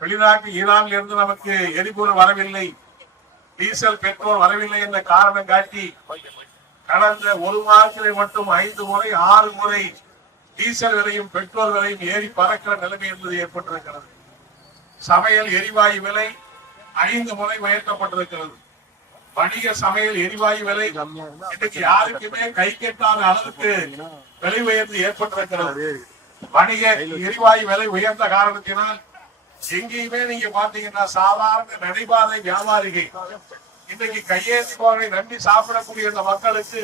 வெளிநாட்டு ஈரானில் இருந்து நமக்கு எரிபொருள் வரவில்லை, டீசல் பெட்ரோல் வரவில்லை என்ற காரணம் காட்டி கடந்த ஒரு மாதத்திலே மட்டும் 5 முறை 6 முறை டீசல் விலையும் பெட்ரோல் விலையும் ஏறி பறக்கிற நிலைமை என்பது ஏற்பட்டிருக்கிறது. சமையல் எரிவாயு விலை 5 முறை உயர்த்தப்பட்டிருக்கிறது. வணிக சமையல் எரிவாயு விலை இன்னைக்கு யாருக்குமே கை கெட்டாத அளவுக்கு விலை உயர்ந்து ஏற்பட்டிருக்கிறது. வணிக எரிவாயு விலை உயர்ந்த காரணத்தினால் எங்கேயுமே நீங்க பாத்தீங்கன்னா சாதாரண நடைபாதை வியாபாரிகள் இன்னைக்கு கையேந்தி போரை நம்பி சாப்பிடக்கூடிய இந்த மக்களுக்கு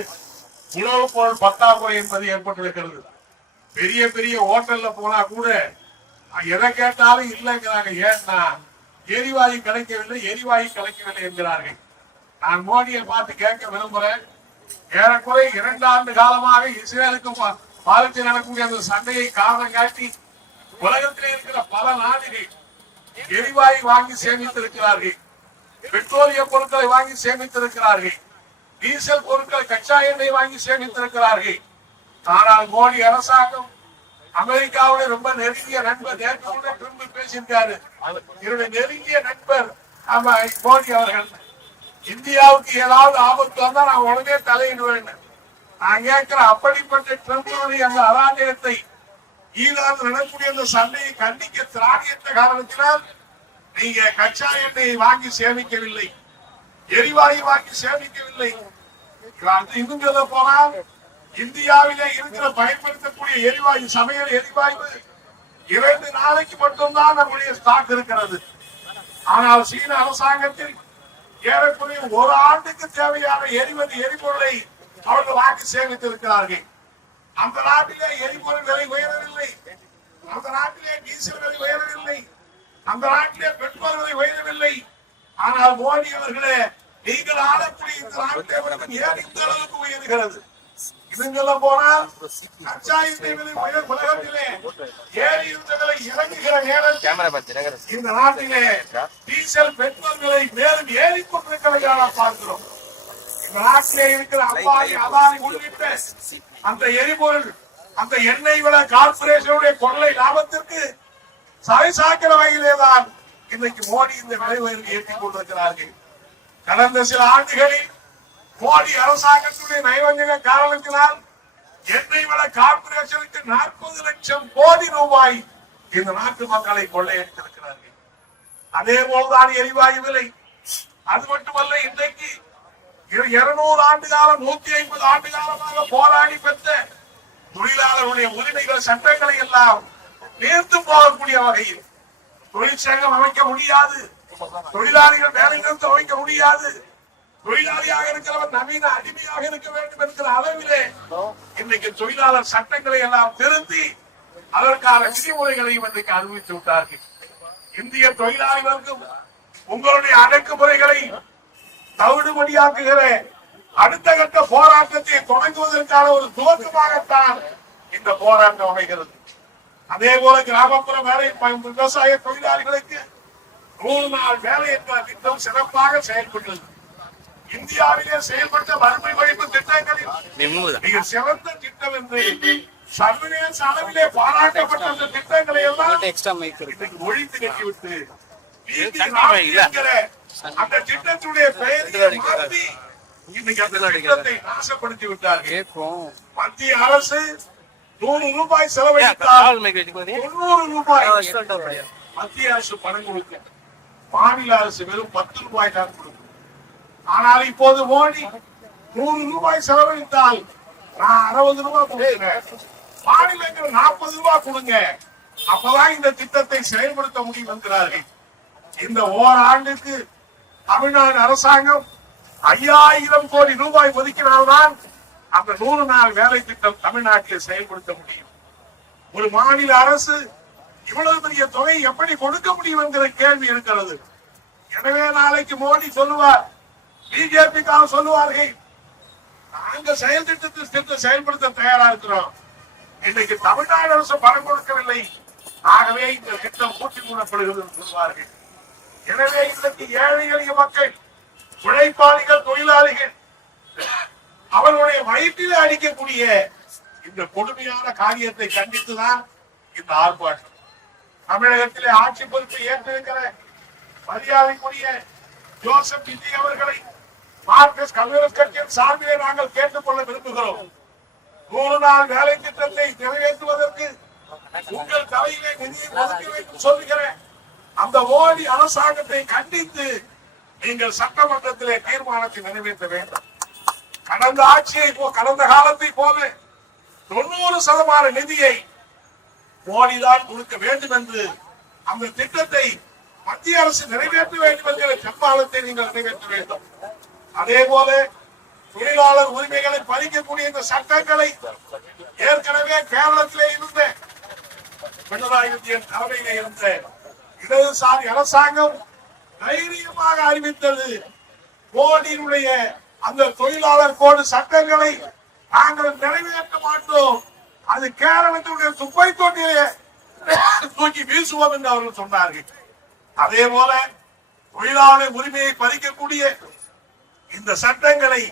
உணவுப் பொருள் பற்றாக்குறை என்பது ஏற்பட்டிருக்கிறது. பெரிய பெரிய ஹோட்டல்ல போனா கூட எதை கேட்டாலும் இல்லைங்கிறாங்க. ஏன்னா எரிவாயு கிடைக்கவில்லை, எரிவாயு கிடைக்கவில்லை என்கிறார்கள். நான் மோடியை பார்த்து கேட்க விரும்புறேன். ஏறக்குறை 2 ஆண்டு காலமாக இஸ்ரேலுக்கும் பாலத்தில் நடக்கக்கூடிய அந்த சண்டையை காரணம் காட்டி உலகத்திலே இருக்கிற பல நாடுகள் எரிவாயு வாங்கி சேமித்திருக்கிறார்கள், பெட்ரோலிய பொருட்களை வாங்கி சேமித்திருக்கிறார்கள், டீசல் பொருட்கள் கச்சா எண்ணெய் வாங்கி சேமித்திருக்கிறார்கள். ஆனால் மோடி அரசாங்கம் அமெரிக்காவுடைய ரொம்ப நெருங்கிய நண்பர், நேற்று திரும்ப பேசியிருக்காரு, என்னுடைய நெருங்கிய நண்பர் மோடி அவர்கள், இந்தியாவுக்கு ஏதாவது ஆபத்து வந்தா நான் உடனே தலையிடுவேன். நான் கேட்கிறேன், அப்படிப்பட்ட ட்ரம்புடைய அந்த அராஜகத்தை ஈரான் நடக்கக்கூடிய அந்த சண்டையை கண்டிக்க திராணியற்ற காரணத்தினால் நீங்க கச்சா எண்ணெயை வாங்கி சேமிக்கவில்லை, எரிவாயு வாங்கி சேமிக்கவில்லை. இன்னும் சொல்ல போனால் இந்தியாவிலே இருக்கிற பயன்படுத்தக்கூடிய எரிவாயு, சமையல் எரிவாயு 2 நாளைக்கு மட்டும்தான் நம்முடைய ஸ்டாக் இருக்கிறது. ஆனால் சீன அரசாங்கத்தில் ஏறக்குறைய 1 ஆண்டுக்கு தேவையான எரிபொருளை அவர்கள் வாங்கி சேமித்திருக்கிறார்கள். அந்த நாட்டிலே எரிபொருள் விலை உயரவில்லை, அந்த நாட்டிலே டீசல் விலை உயரவில்லை, அந்த நாட்டிலே பெட்ரோல் விலை உயரவில்லை. ஆனால் மோடி அவர்களே, நீங்கள் ஆளக்கூடிய இந்த நாட்டை ஏன் இந்த அளவுக்கு உயர்கிறது? இதுங்கள போனால் கச்சா எண்ணெய் விலை உலகத்திலே ஏறி இருந்த விலை இறங்குகிற நேரத்தில் இந்த நாட்டிலே டீசல் பெட்ரோல் விலை மேலும் ஏறிக்கொண்டிருக்கிறதை பார்க்கிறோம். இந்த நாட்டிலே இருக்கிற அம்பானி அதானி உள்ளிட்ட அந்த எரிபொருள், அந்த எண்ணெய் விலை கார்பரேஷனுடைய கொள்ளை லாபத்திற்கு சைசாக்கிற வகையிலேதான் இன்னைக்கு மோடி இந்த விலை உயர்வை ஏற்றிக் கொண்டிருக்கிறார்கள். கடந்த சில ஆண்டுகளில் மோடி அரசாங்கத்துடைய நைவஞ்சக காரணத்தினால் எண்ணெய் விலை கார்பரேஷனுக்கு 40 லட்சம் கோடி ரூபாய் இந்த நாட்டு மக்களை கொள்ளையடித்திருக்கிறார்கள். அதே போல்தான் எரிவாயு விலை. அது மட்டுமல்ல, இன்றைக்கு 200 ஆண்டு காலம் 150 ஆண்டு காலமாக போராடி பெற்ற தொழிலாளர்களுடைய உரிமைகள் சட்டங்களை எல்லாம் நீர்த்து போகக்கூடிய வகையில் தொழிற்சங்கம் அமைக்க முடியாது, தொழிலாளிகள் வேலை நிறுத்தம் அமைக்க முடியாது, தொழிலாளியாக இருக்கிறவர் நவீன அடிமையாக இருக்க வேண்டும் என்கிற அளவிலே இன்றைக்கு தொழிலாளர் சட்டங்களை எல்லாம் திருத்தி அதற்கான விதிமுறைகளையும் இன்றைக்கு அறிவித்து விட்டார்கள். இந்திய தொழிலாளிகளுக்கும் உங்களுடைய அடக்குமுறைகளை தவிடுபடியாக்குகிற அடுத்த கட்ட போராட்டத்தை தொடங்குவதற்கான ஒரு துவக்கமாகத்தான் இந்த போராட்டம் அமைகிறது. அதே போல கிராமப்புற வேலை விவசாய தொழிலாளிகளுக்கு 100 நாள் வேலை என்ற திட்டம் சிறப்பாக செயல்பட்டது. இந்தியாவிலே செயல்பட்ட வறுமை ஒழிப்பு திட்டங்களில் மிக சிறந்த திட்டம் என்று சர்வதேச அளவிலே பாராட்டப்பட்ட அந்த திட்டங்களை எல்லாம் ஒழித்து கட்டிவிட்டு அந்த திட்டத்துடைய பெயரை மாற்றி இன்னைக்கு அந்த திட்டத்தை நாசப்படுத்தி விட்டார்கள். மத்திய அரசு 100 ரூபாய் செலவழித்தால் 90 ரூபாய் மத்திய அரசு பணம் கொடுக்க, மாநில அரசு வெறும் 10 ரூபாய் தான் கொடுக்கும். ஆனால் இப்போது மோடி 100 ரூபாய் செலவழித்தால் நான் 60 ரூபாய் கொடுக்கிறேன், மாநிலங்கள் 40 ரூபாய் கொடுங்க, அப்பதான் இந்த திட்டத்தை செயல்படுத்த முடியும் என்கிறார்கள். இந்த ஓராண்டுக்கு தமிழ்நாடு அரசாங்கம் 5000 கோடி ரூபாய் ஒதுக்கினால்தான் அந்த 100 நாள் வேலை திட்டம் தமிழ்நாட்டில் செயல்படுத்த முடியும். ஒரு மாநில அரசு இவ்வளவு பெரிய தொகை எப்படி கொடுக்க முடியும் என்கிற கேள்வி இருக்கிறது. எனவே நாளைக்கு மோடி சொல்லுவார், பிஜேபிக்காக சொல்லுவார்கள், நாங்க செயல் திட்டத்தை செயல்படுத்த தயாரா இருக்கிறோம், இன்னைக்கு தமிழ்நாடு அரசு பணம் கொடுக்கவில்லை, ஆகவே இந்த திட்டம் பூட்டி மூடப்படுகிறது என்று சொல்வார்கள். எனவே இன்றைக்கு ஏழை எளிய மக்கள், உழைப்பாளிகள், தொழிலாளிகள் அவர்களுடைய வயிற்றில் அடிக்கக்கூடிய இந்த கொடுமையான காரியத்தை கண்டித்துதான் இந்த ஆர்ப்பாட்டம். தமிழகத்திலே ஆட்சி பொறுப்பை ஏற்றிருக்கிற மரியாதைக்குரிய ஜோசப் விஜய் அவர்களை மார்க்சிஸ்ட் கம்யூனிஸ்ட் கட்சியின் சார்பிலே நாங்கள் கேட்டுக்கொள்ள விரும்புகிறோம். 100 நாள் வேலை திட்டத்தை நிறைவேற்றுவதற்கு உங்கள் தலையிலே நிதியை ஒதுக்க வேண்டும் சொல்லுகிற அந்த மோடி அரசாங்கத்தை கண்டித்து நீங்கள் சட்டமன்றத்திலே தீர்மானத்தை நிறைவேற்ற வேண்டும். கடந்த ஆட்சியை கடந்த காலத்தை போல 90% நிதியை மோடிதான் கொடுக்க வேண்டும் என்று அந்த திட்டத்தை மத்திய அரசு நிறைவேற்ற வேண்டும் என்கிற தீர்மானத்தை நீங்கள் நிறைவேற்ற வேண்டும். அதே போல தொழிலாளர் உரிமைகளை பறிக்கக்கூடிய இந்த சட்டங்களை ஏற்கனவே கேரளத்திலே இருந்த பினராயி விஜயன் தலைமையிலே இருந்த இடதுசாரி அரசாங்கம் தைரியமாக அறிவித்தது. மோடியினுடைய அந்த தொழிலாளர் கோடு சட்டங்களை நாங்கள் நிறைவேற்ற மாட்டோம், அது கேரளத்தினுடைய துப்பை தொட்டிலே தூக்கி வீசுவோம் என்று அவர்கள் சொன்னார்கள். அதே போல தொழிலாளர் உரிமையை பறிக்கக்கூடிய இந்த சட்டங்களை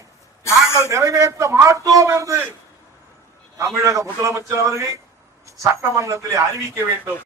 நாங்கள் நிறைவேற்ற மாட்டோம் என்று தமிழக முதலமைச்சர் அவர்கள் சட்டமன்றத்திலே அறிவிக்க வேண்டும்.